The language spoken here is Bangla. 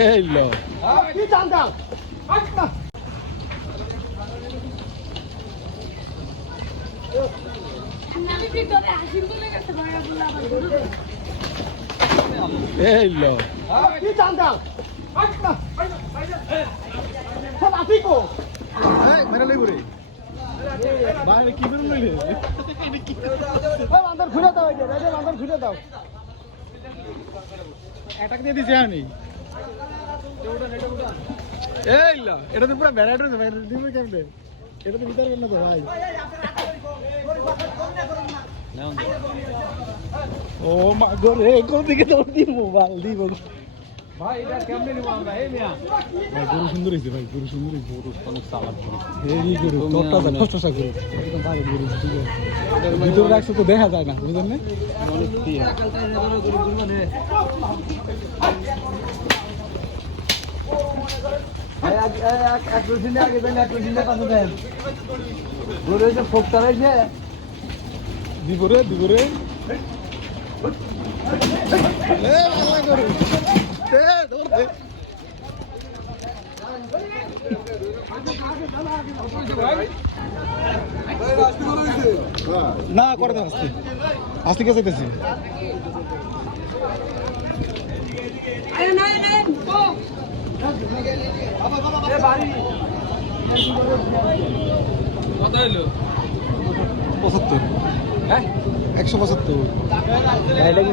এই লো কি জানতাম এই লো কি জানতাম সব আপনি কো মেরে লই বরে বাইরে কি করুন লইলে আন্দর ঘুরে দাও এটা আন্দর ঘুরে দাও অ্যাটাক দিয়ে দিছে আমি এই লো এটা তো পুরো ভ্যারাইটি আছে ভাই দিবে কেমনে এটা তো ভিতর কেন তো ভাই ও মা গো রে কোন দিকে দৌড় দি মোবাইল দিব ভাই এটা কেমনে নিব আমরা এই মিয়া ভাই গরু সুন্দর হইছে ভাই গরু সুন্দর হইছে গরু অনেক চালাক গরু এই গরু তোরটা যা কষ্ট সা গরু একদম ভালো গরু ঠিক আছে ভিতরে রাখছে তো দেখা যায় না বুঝলেন না অনেক কি এক রুটিনে আগে দেন এক রুটিনে পাশে দেন গরু এসে ফোক চালাইছে দিবরে এ বাবা গরু এ দৌড় দে না করে দেন আস্তে কে যাইতেছি কত হইলো 75 হ্যাঁ 175 ভাই